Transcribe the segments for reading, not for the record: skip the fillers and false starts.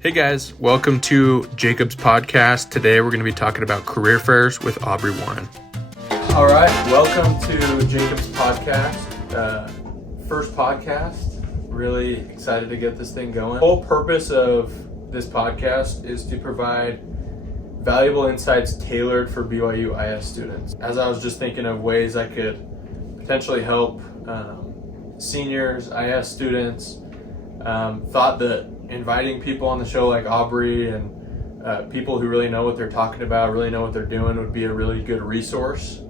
Hey guys, welcome to Jacob's podcast. Today we're going to be talking about career fairs with Aubrey Warren. All right, welcome to Jacob's podcast. First podcast. Really excited to get this thing going. The whole purpose of this podcast is to provide valuable insights tailored for BYU IS students. As I was just thinking of ways I could potentially help seniors, IS students, thought that inviting people on the show like Aubrey and people who really know what they're talking about, really know what they're doing would be a really good resource.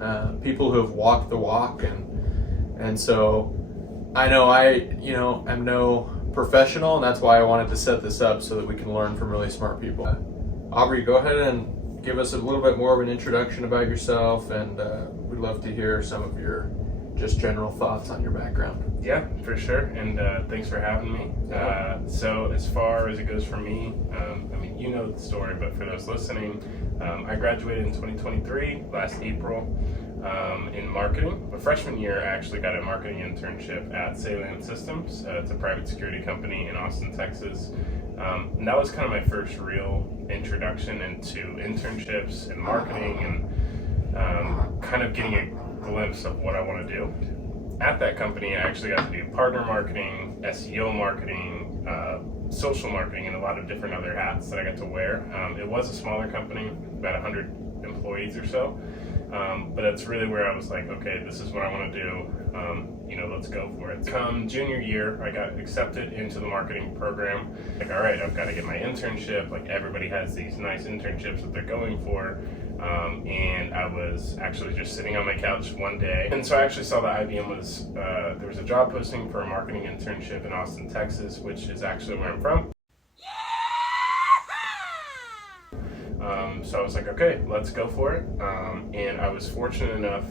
People who have walked the walk, and so I know I'm no professional, and that's why I wanted to set this up so that we can learn from really smart people. Aubrey, go ahead and give us a little bit more of an introduction about yourself, and we'd love to hear some of your just general thoughts on your background. Yeah, for sure, and thanks for having me. So as far as it goes for me, you know the story, but for those listening, I graduated in 2023, last April, in marketing. My freshman year, I actually got a marketing internship at Salient Systems. It's a private security company in Austin, Texas. And that was kind of my first real introduction into internships and marketing and kind of getting a glimpse of what I want to do. At that company, I actually got to do partner marketing, SEO marketing, social marketing, and a lot of different other hats that I got to wear. It was a smaller company, about 100 employees or so, but that's really where I was like, okay, this is what I want to do. Let's go for it. Come junior year, I got accepted into the marketing program. Like, all right, I've got to get my internship. Like, everybody has these nice internships that they're going for. And I was actually just sitting on my couch one day, and so I actually saw that IBM was there was a job posting for a marketing internship in Austin, Texas, which is actually where I'm from. So I was like, okay, let's go for it. And I was fortunate enough,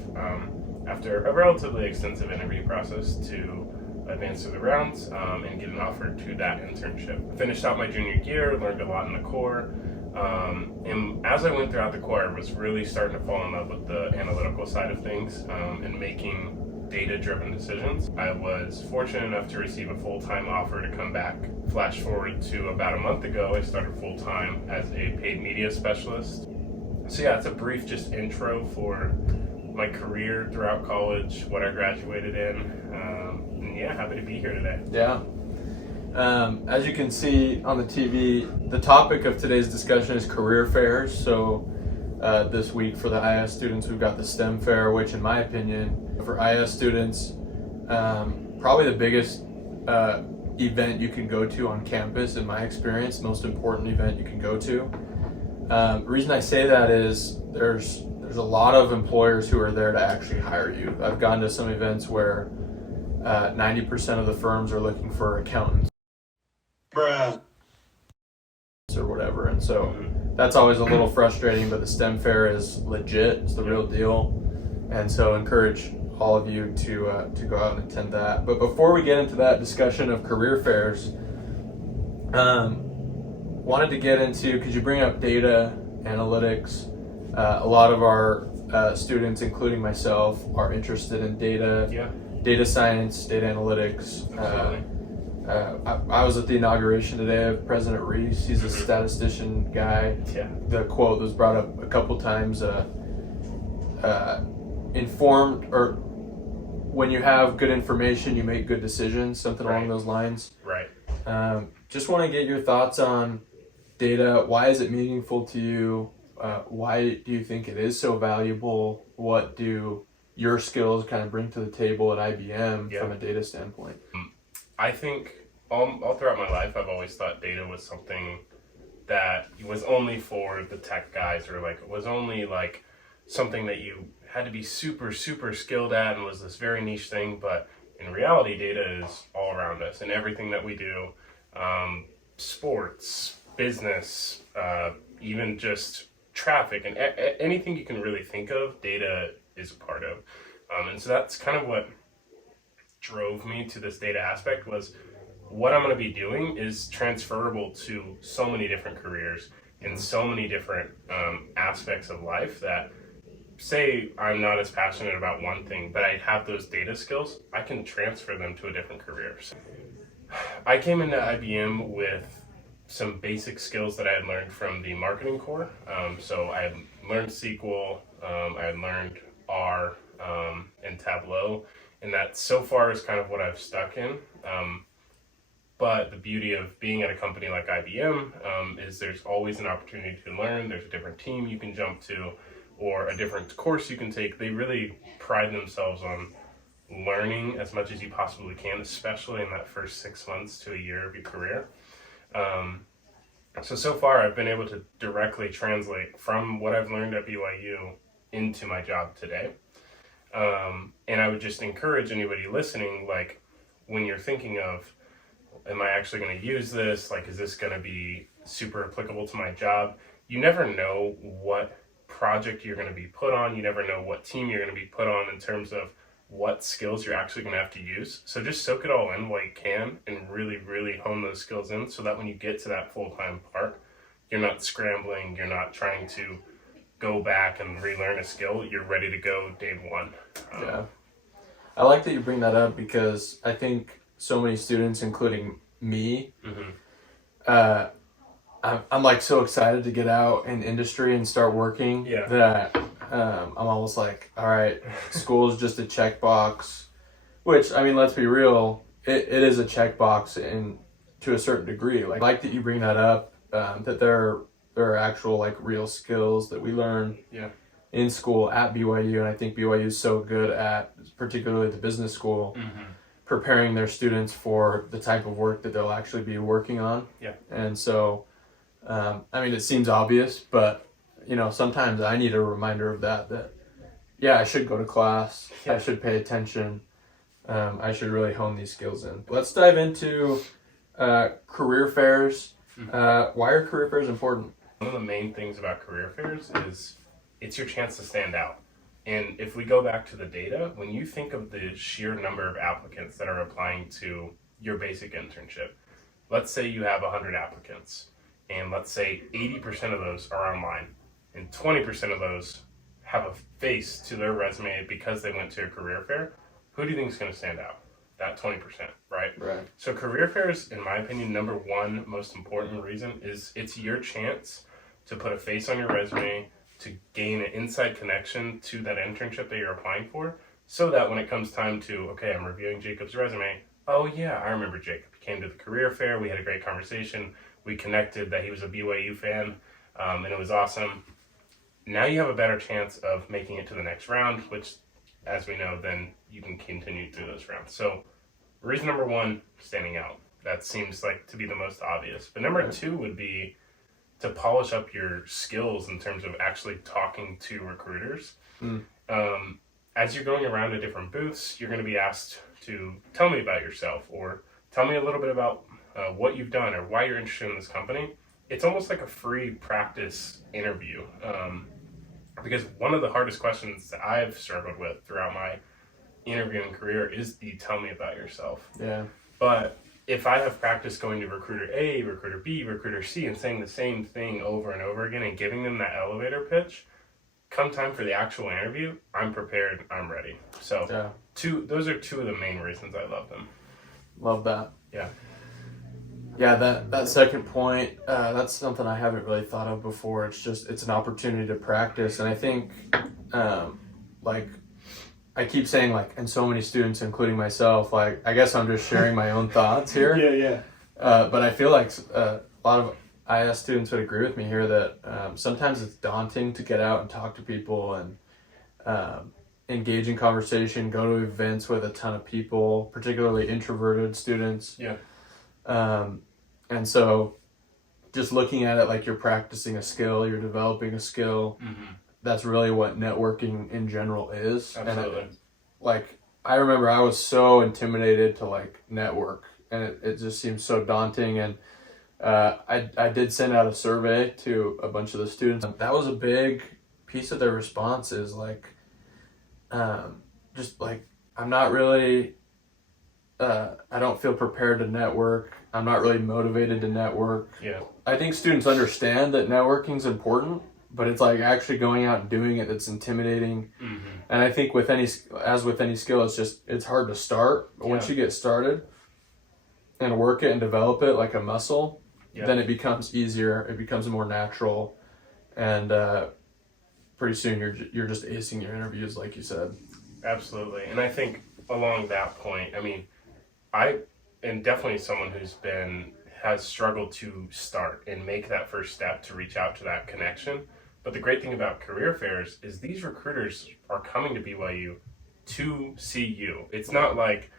after a relatively extensive interview process, to advance through the rounds and get an offer to that internship. I finished out my junior year, learned a lot in the core. And as I went throughout the core, I was really starting to fall in love with the analytical side of things and making data-driven decisions. I was fortunate enough to receive a full-time offer to come back. Flash forward to about a month ago, I started full-time as a paid media specialist. So yeah, it's a brief just intro for my career throughout college, what I graduated in, and yeah, happy to be here today. Yeah. As you can see on the TV, the topic of today's discussion is career fairs. So this week for the IS students, we've got the STEM fair, which in my opinion, for IS students, probably the biggest event you can go to on campus, in my experience, most important event you can go to. The reason I say that is there's a lot of employers who are there to actually hire you. I've gone to some events where 90% of the firms are looking for accountants. Bruh. Or whatever, and so that's always a little frustrating, but the STEM fair is legit, it's the real deal, and so encourage all of you to go out and attend that. But before we get into that discussion of career fairs, wanted to get into, could you bring up data analytics? A lot of our students, including myself, are interested in data science, data analytics. I was at the inauguration today of President Reese. He's a statistician guy. Yeah. The quote was brought up a couple times, informed, or when you have good information, you make good decisions, something along those lines. Right. Just want to get your thoughts on data. Why is it meaningful to you? Why do you think it is so valuable? What do your skills kind of bring to the table at IBM from a data standpoint? I think all throughout my life, I've always thought data was something that was only for the tech guys, or like was only like something that you had to be super, super skilled at and was this very niche thing. But in reality, data is all around us in everything that we do. Sports, business, even just traffic, and anything you can really think of, data is a part of. And so that's kind of what drove me to this data aspect, was what I'm going to be doing is transferable to so many different careers in so many different aspects of life that, say I'm not as passionate about one thing, but I have those data skills, I can transfer them to a different career. So I came into IBM with some basic skills that I had learned from the marketing core. So I had learned SQL, I had learned R, and Tableau, and that so far is kind of what I've stuck in. But the beauty of being at a company like IBM is there's always an opportunity to learn. There's a different team you can jump to or a different course you can take. They really pride themselves on learning as much as you possibly can, especially in that first 6 months to a year of your career. So far I've been able to directly translate from what I've learned at BYU into my job today. And I would just encourage anybody listening, like when you're thinking of, am I actually going to use this? Like, is this going to be super applicable to my job? You never know what project you're going to be put on. You never know what team you're going to be put on in terms of what skills you're actually going to have to use. So just soak it all in while you can and really, really hone those skills in so that when you get to that full-time part, you're not scrambling, you're not trying to go back and relearn a skill. You're ready to go day one. Yeah. I like that you bring that up because I think so many students, including me, I'm like so excited to get out in industry and start working that I'm almost like, all right, school is just a checkbox, which, I mean, let's be real, it is a checkbox to a certain degree. Like, I like that you bring that up, that there are actual like real skills that we learn in school at BYU, and I think BYU is so good at, particularly the business school, preparing their students for the type of work that they'll actually be working on. Yeah. And so, I mean, it seems obvious, but, you know, sometimes I need a reminder of that, yeah, I should go to class. Yeah. I should pay attention. I should really hone these skills in. Let's dive into career fairs. Why are career fairs important? One of the main things about career fairs is it's your chance to stand out. And if we go back to the data, when you think of the sheer number of applicants that are applying to your basic internship, let's say you have 100 applicants, and let's say 80% of those are online, and 20% of those have a face to their resume because they went to a career fair, who do you think is going to stand out? That 20%, right? Right. So career fairs, in my opinion, number one most important reason is it's your chance to put a face on your resume, to gain an inside connection to that internship that you're applying for, so that when it comes time to, okay, I'm reviewing Jacob's resume, oh yeah, I remember Jacob. He came to the career fair, we had a great conversation, we connected that he was a BYU fan, and it was awesome. Now you have a better chance of making it to the next round, which, as we know, then you can continue through those rounds. So reason number one, standing out. That seems like to be the most obvious. But number two would be to polish up your skills in terms of actually talking to recruiters. As you're going around to different booths, you're going to be asked to tell me about yourself, or tell me a little bit about what you've done or why you're interested in this company. It's almost like a free practice interview. Because one of the hardest questions that I've struggled with throughout my interviewing career is the tell me about yourself. Yeah. But if I have practice going to recruiter A, recruiter B, recruiter C, and saying the same thing over and over again and giving them that elevator pitch, come time for the actual interview, I'm prepared, I'm ready. So those are two of the main reasons I love them. Love that. Yeah. Yeah, that second point, that's something I haven't really thought of before. It's an opportunity to practice. And I think, like, I keep saying, like, and so many students, including myself, like, I guess I'm just sharing my own thoughts here. Yeah. But I feel like a lot of IS students would agree with me here that sometimes it's daunting to get out and talk to people and engage in conversation, go to events with a ton of people, particularly introverted students. Yeah. And so just looking at it like you're practicing a skill, you're developing a skill, that's really what networking in general is. Absolutely. And like, I remember I was so intimidated to like network, and it just seems so daunting. And I did send out a survey to a bunch of the students. That was a big piece of their response is like, just like, I'm not really, I don't feel prepared to network. I'm not really motivated to network. Yeah. I think students understand that networking is important, but it's like actually going out and doing it that's intimidating. And I think with any skill, it's hard to start. But once you get started and work it and develop it like a muscle, then it becomes easier. It becomes more natural, and pretty soon you're just acing your interviews, like you said. Absolutely. And I think along that point, I mean, I am definitely someone has struggled to start and make that first step to reach out to that connection. But the great thing about career fairs is these recruiters are coming to BYU to see you. It's not like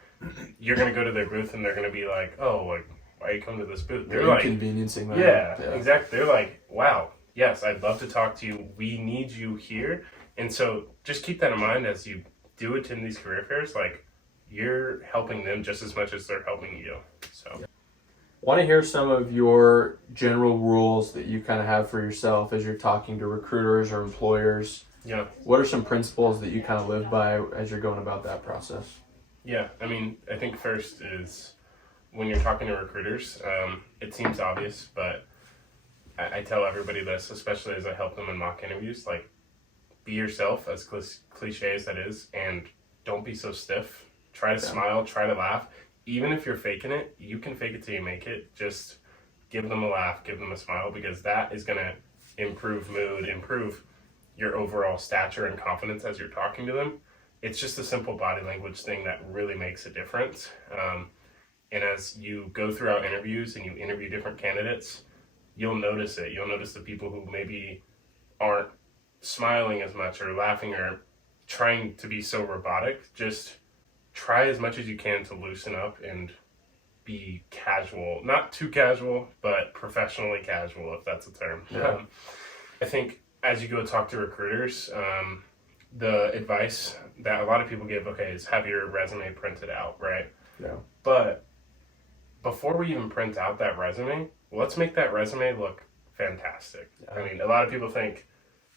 you're going to go to their booth and they're going to be like, oh, like, why you come to this booth? They're like, inconveniencing them. Yeah, exactly. They're like, wow, yes, I'd love to talk to you. We need you here. And so just keep that in mind as you do attend these career fairs. Like, you're helping them just as much as they're helping you. So, want to hear some of your general rules that you kind of have for yourself as you're talking to recruiters or employers. Yeah. What are some principles that you kind of live by as you're going about that process? Yeah, I mean, I think first is when you're talking to recruiters, it seems obvious, but I tell everybody this, especially as I help them in mock interviews, like, be yourself, as cliche as that is, and don't be so stiff. Try to smile, try to laugh. Even if you're faking it, you can fake it till you make it. Just give them a laugh, give them a smile, because that is going to improve mood, improve your overall stature and confidence as you're talking to them. It's just a simple body language thing that really makes a difference. And as you go throughout interviews and you interview different candidates, you'll notice it. You'll notice the people who maybe aren't smiling as much or laughing or trying to be so robotic. Just try as much as you can to loosen up and be casual. Not too casual, but professionally casual, if that's a term. Yeah. I think as you go talk to recruiters, the advice that a lot of people give, is have your resume printed out, right? Yeah. But before we even print out that resume, let's make that resume look fantastic. I mean, a lot of people think,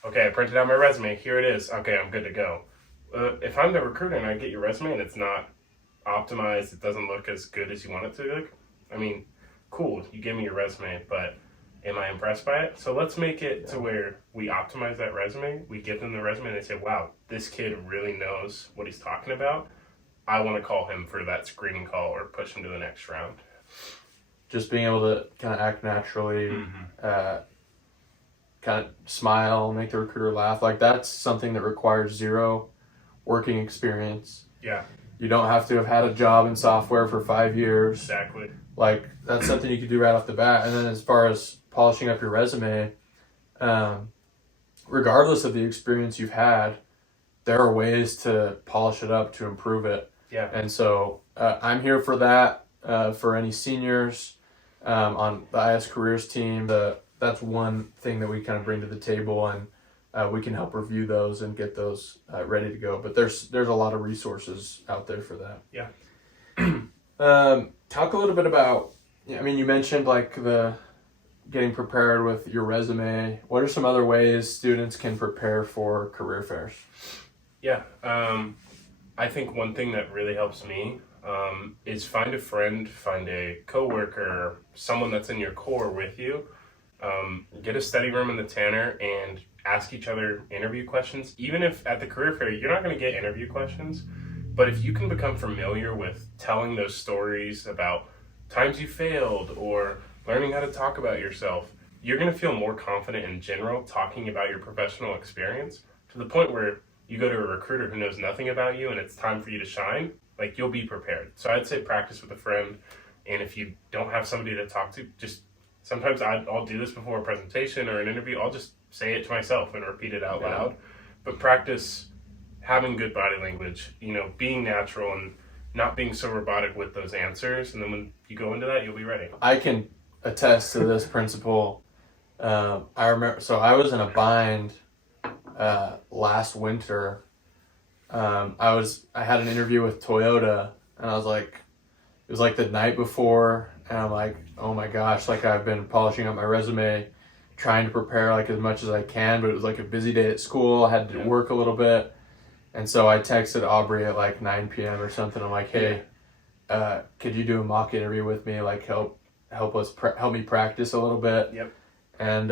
okay, I printed out my resume, here it is, okay, I'm good to go. If I'm the recruiter and I get your resume and it's not optimized, it doesn't look as good as you want it to look, I mean, cool, you gave me your resume, but am I impressed by it? So let's make it to where we optimize that resume, we give them the resume and they say, wow, this kid really knows what he's talking about. I want to call him for that screening call or push him to the next round. Just being able to kind of act naturally, kind of smile, make the recruiter laugh. Like, that's something that requires zero working experience. Yeah. You don't have to have had a job in software for 5 years. Exactly. Like, that's something you could do right off the bat. And then as far as polishing up your resume, regardless of the experience you've had, there are ways to polish it up to improve it. Yeah. And so I'm here for that, for any seniors on the IS Careers team. That's one thing that we kind of bring to the table, and we can help review those and get those ready to go. But there's a lot of resources out there for that. Yeah. Talk a little bit about, I mean, you mentioned like the getting prepared with your resume. What are some other ways students can prepare for career fairs? Yeah. I think one thing that really helps me is find a friend, find a coworker, someone that's in your core with you. Get a study room in the Tanner and ask each other interview questions. Even if at the career fair, you're not going to get interview questions, but if you can become familiar with telling those stories about times you failed or learning how to talk about yourself, you're going to feel more confident in general talking about your professional experience to the point where you go to a recruiter who knows nothing about you and it's time for you to shine, like, you'll be prepared. So I'd say practice with a friend, and if you don't have somebody to talk to, just sometimes I'll do this before a presentation or an interview. I'll just say it to myself and repeat it out loud. But practice having good body language, being natural and not being so robotic with those answers. And then when you go into that, you'll be ready. I can attest to this principle. I remember, so I was in a bind last winter. I had an interview with Toyota, and I was like, it was like the night before, and I'm like, oh my gosh, like, I've been polishing up my resume, trying to prepare like as much as I can, but it was like a busy day at school. I had to work a little bit. And so I texted Aubrey at like 9 p.m. or something. I'm like, hey, could you do a mock interview with me? Like, help me practice a little bit. Yep. And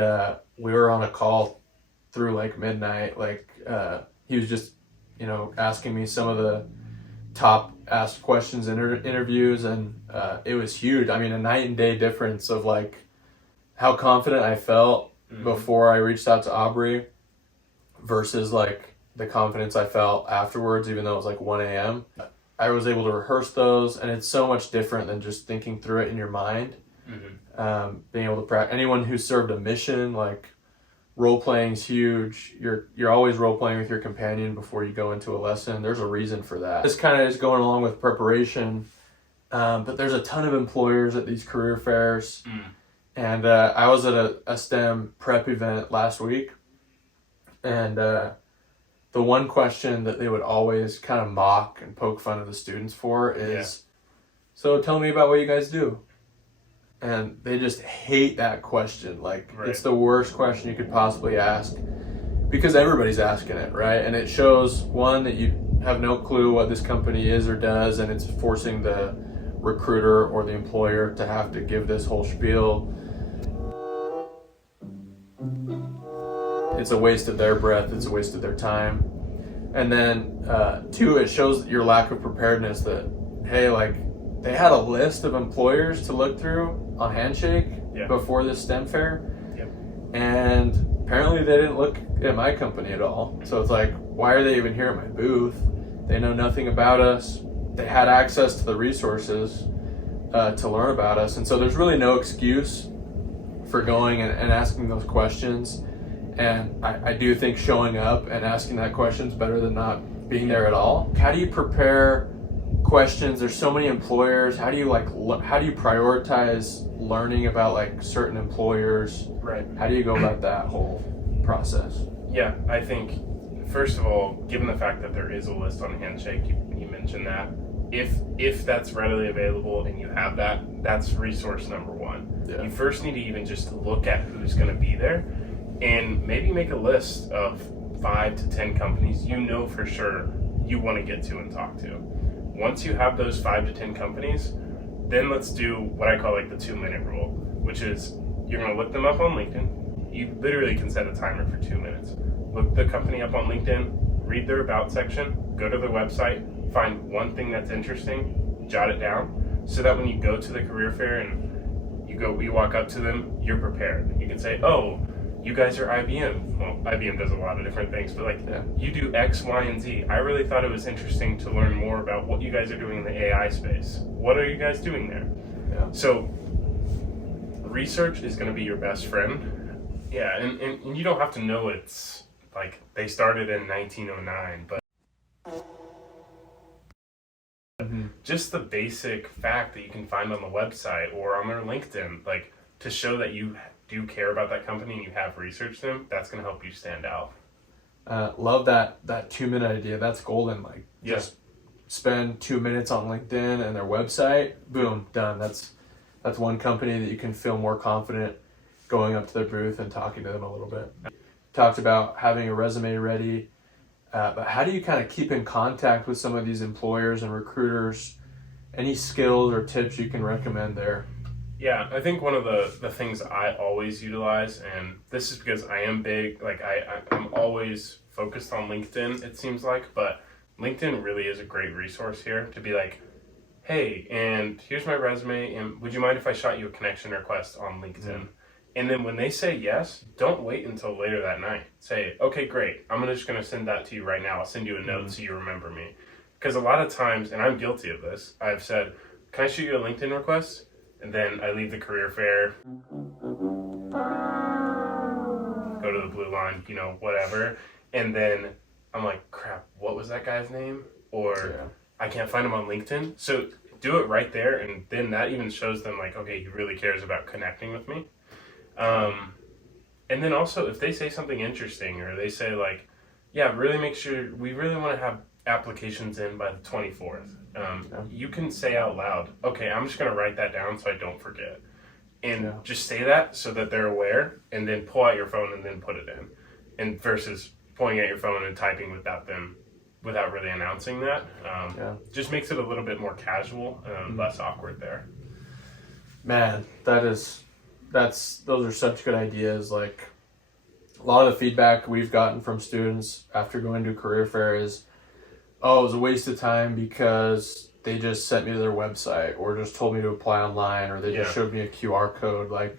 we were on a call through like midnight. Like, he was just, asking me some of the top asked questions in interviews, and it was huge. I mean, a night and day difference of like how confident I felt before I reached out to Aubrey versus like the confidence I felt afterwards, even though it was like 1 a.m. I was able to rehearse those, and it's so much different than just thinking through it in your mind. Being able to practice. Anyone who served a mission, like role playing is huge. You're always role playing with your companion before you go into a lesson. There's a reason for that. This kind of is going along with preparation, but there's a ton of employers at these career fairs. And I was at a STEM prep event last week, and the one question that they would always kind of mock and poke fun of the students for is, so tell me about what you guys do. And they just hate that question. Like, it's the worst question you could possibly ask because everybody's asking it, right? And it shows, one, that you have no clue what this company is or does, and it's forcing the recruiter or the employer to have to give this whole spiel. It's a waste of their breath. It's a waste of their time. And then, two, it shows your lack of preparedness that, hey, like, they had a list of employers to look through on Handshake before this STEM fair. And apparently they didn't look at my company at all. So it's like, why are they even here at my booth? They know nothing about us. They had access to the resources to learn about us. And so there's really no excuse for going and asking those questions. And I do think showing up and asking that question is better than not being there at all. How do you prepare questions? There's so many employers. How do you prioritize learning about like certain employers? Right. How do you go about that whole process? Yeah, I think first of all, given the fact that there is a list on Handshake, you mentioned that. If that's readily available and you have that, that's resource number one. Yeah. You first need to even just look at who's going to be there, and maybe make a list of 5 to 10 companies you know for sure you want to get to and talk to. Once you have those 5 to 10 companies, then let's do what I call like the 2-minute rule, which is you're going to look them up on LinkedIn. You literally can set a timer for 2 minutes. Look the company up on LinkedIn, read their about section, go to their website, find one thing that's interesting, jot it down, so that when you go to the career fair and you walk up to them, you're prepared. You can say, oh, you guys are IBM. Well, IBM does a lot of different things, but you do X, Y, and Z. I really thought it was interesting to learn more about what you guys are doing in the AI space. What are you guys doing there? Yeah. So research is going to be your best friend. Yeah, and you don't have to know it's like they started in 1909, but just the basic fact that you can find on the website or on their LinkedIn, like to show that you do care about that company and you have researched them, that's going to help you stand out. Love that 2-minute idea. That's golden. Like, just spend 2 minutes on LinkedIn and their website. Boom, done. That's one company that you can feel more confident going up to their booth and talking to them a little bit. Talked about having a resume ready, but how do you kind of keep in contact with some of these employers and recruiters? Any skills or tips you can recommend there? Yeah, I think one of the things I always utilize, and this is because I am big, like I'm always focused on LinkedIn, it seems like, but LinkedIn really is a great resource here to be like, hey, and here's my resume, and would you mind if I shot you a connection request on LinkedIn? And then when they say yes, don't wait until later that night. Say, okay, great, I'm just going to send that to you right now. I'll send you a note so you remember me. Because a lot of times, and I'm guilty of this, I've said, can I shoot you a LinkedIn request? And then I leave the career fair, go to the blue line, whatever. And then I'm like, crap, what was that guy's name? Or I can't find him on LinkedIn. So do it right there. And then that even shows them like, okay, he really cares about connecting with me. And then also if they say something interesting or they say like, yeah, really make sure, we really want to have applications in by the 24th. You can say out loud, okay, I'm just going to write that down so I don't forget. And just say that so that they're aware, and then pull out your phone and then put it in. And versus pulling out your phone and typing without really announcing that. Just makes it a little bit more casual and less awkward there. Man, those are such good ideas. Like, a lot of the feedback we've gotten from students after going to a career fair is, oh, it was a waste of time because they just sent me to their website or just told me to apply online or they just showed me a QR code. Like,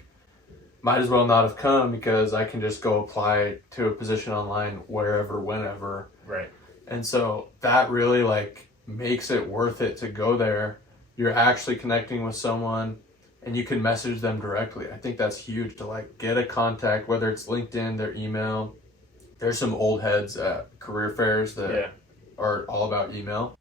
might as well not have come because I can just go apply to a position online wherever, whenever. Right. And so that really like makes it worth it to go there. You're actually connecting with someone and you can message them directly. I think that's huge to like get a contact, whether it's LinkedIn, their email. There's some old heads at career fairs that are all about email.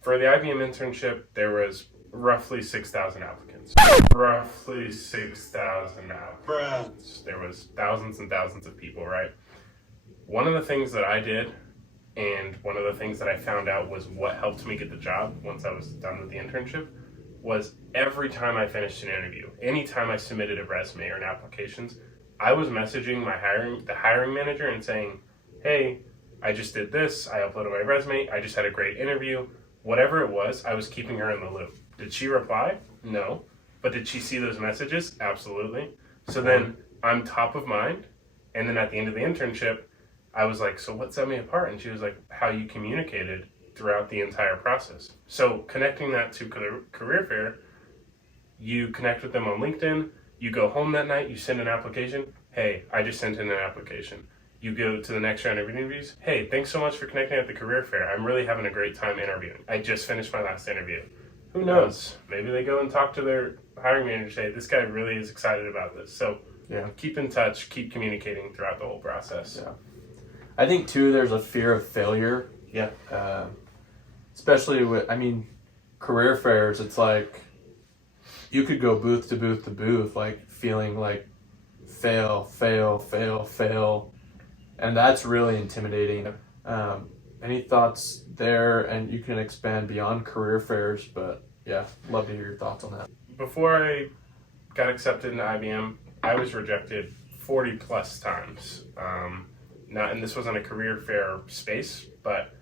For the IBM internship, there was roughly 6,000 applicants. Roughly 6,000 applicants. There was thousands and thousands of people, right? One of the things that I did, and one of the things that I found out was what helped me get the job once I was done with the internship, was every time I finished an interview, anytime I submitted a resume or an applications, I was messaging the hiring manager and saying, hey, I just did this, I uploaded my resume, I just had a great interview. Whatever it was, I was keeping her in the loop. Did she reply? No. But did she see those messages? Absolutely. So then I'm top of mind. And then at the end of the internship, I was like, so what set me apart? And she was like, how you communicated throughout the entire process. So connecting that to career fair, you connect with them on LinkedIn, you go home that night, you send an application. Hey, I just sent in an application. You go to the next round of interviews. Hey, thanks so much for connecting at the career fair. I'm really having a great time interviewing. I just finished my last interview. Who knows? Maybe they go and talk to their hiring manager and say, this guy really is excited about this. So keep in touch, keep communicating throughout the whole process. Yeah. I think too, there's a fear of failure. Yeah. Especially with, career fairs, it's like you could go booth to booth to booth, like feeling like fail. And that's really intimidating. Any thoughts there? And you can expand beyond career fairs, but love to hear your thoughts on that. Before I got accepted into IBM, I was rejected 40 plus times. And this wasn't a career fair space, but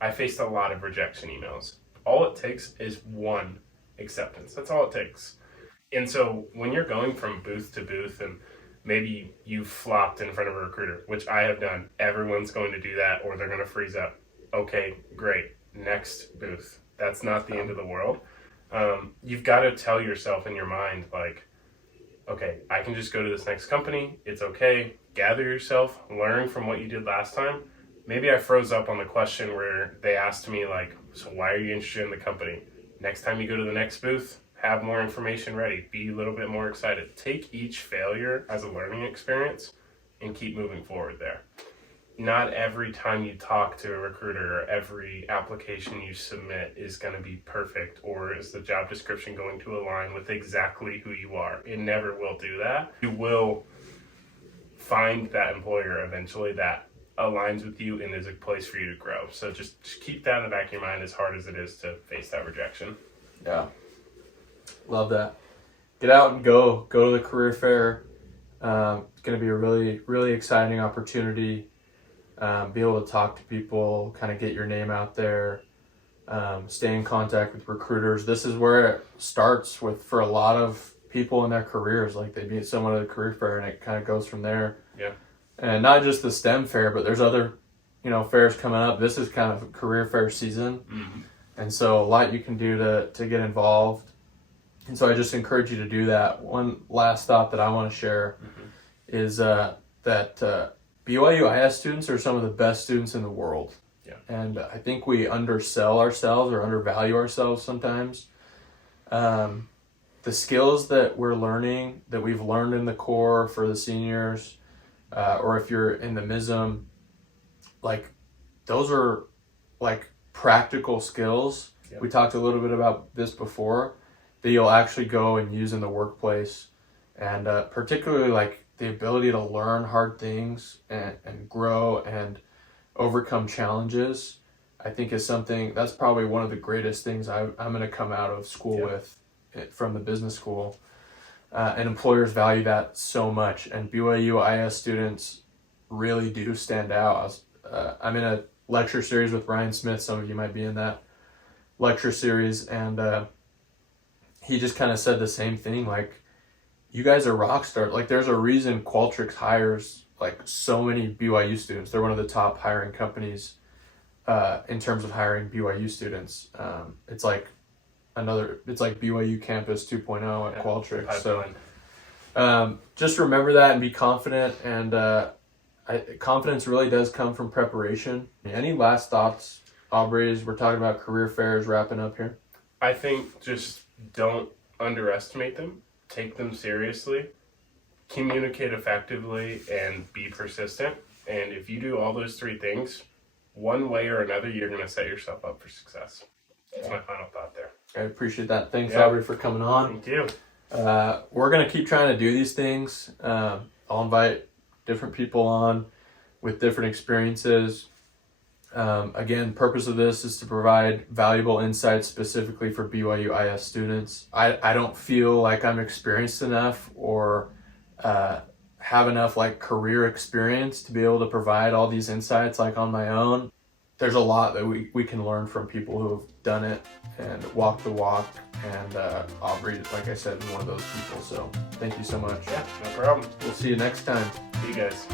I faced a lot of rejection emails. All it takes is one acceptance. That's all it takes. And so when you're going from booth to booth and maybe you flopped in front of a recruiter, which I have done. Everyone's going to do that or they're going to freeze up. Okay, great. Next booth. That's not the end of the world. You've got to tell yourself in your mind, like, okay, I can just go to this next company. It's okay. Gather yourself, learn from what you did last time. Maybe I froze up on the question where they asked me, like, so why are you interested in the company? Next time you go to the next booth, have more information ready, be a little bit more excited. Take each failure as a learning experience and keep moving forward there. Not every time you talk to a recruiter or every application you submit is going to be perfect, or is the job description going to align with exactly who you are. It never will do that. You will find that employer eventually that aligns with you and is a place for you to grow. So just keep that in the back of your mind, as hard as it is to face that rejection. Yeah. Love that. Get out and go to the career fair. It's going to be a really, really exciting opportunity. Be able to talk to people, kind of get your name out there, stay in contact with recruiters. This is where it starts for a lot of people in their careers. Like they meet someone at a career fair and it kind of goes from there. Yeah. And not just the STEM fair, but there's other, fairs coming up. This is kind of a career fair season. Mm-hmm. And so a lot you can do to get involved. And so I just encourage you to do that. One last thought that I want to share is that BYU IS students are some of the best students in the world. Yeah. And I think we undersell ourselves or undervalue ourselves sometimes. The skills that we're learning, that we've learned in the core for the seniors, or if you're in the MISM, like those are like practical skills. Yep. We talked a little bit about this before, that you'll actually go and use in the workplace. And particularly like the ability to learn hard things and grow and overcome challenges, I think is something that's probably one of the greatest things I'm going to come out of school with from the business school. And employers value that so much. And BYU IS students really do stand out. I'm in a lecture series with Ryan Smith. Some of you might be in that lecture series. And he just kind of said the same thing. Like, you guys are rock stars. Like, there's a reason Qualtrics hires like so many BYU students. They're one of the top hiring companies in terms of hiring BYU students. It's like it's like BYU Campus 2.0 at Qualtrics. So Pipeline. just remember that and be confident. And confidence really does come from preparation. Any last thoughts, Aubrey, as we're talking about career fairs wrapping up here? I think just don't underestimate them. Take them seriously. Communicate effectively and be persistent. And if you do all those three things, one way or another, you're going to set yourself up for success. That's my final thought there. I appreciate that. Thanks, Aubrey, for coming on. Thank you. We're going to keep trying to do these things. I'll invite different people on with different experiences. Again, purpose of this is to provide valuable insights specifically for BYU IS students. I don't feel like I'm experienced enough or have enough like career experience to be able to provide all these insights like on my own. There's a lot that we can learn from people who have done it and walked the walk, and Aubrey, like I said, is one of those people. So thank you so much. Yeah, no problem. We'll see you next time. See you guys.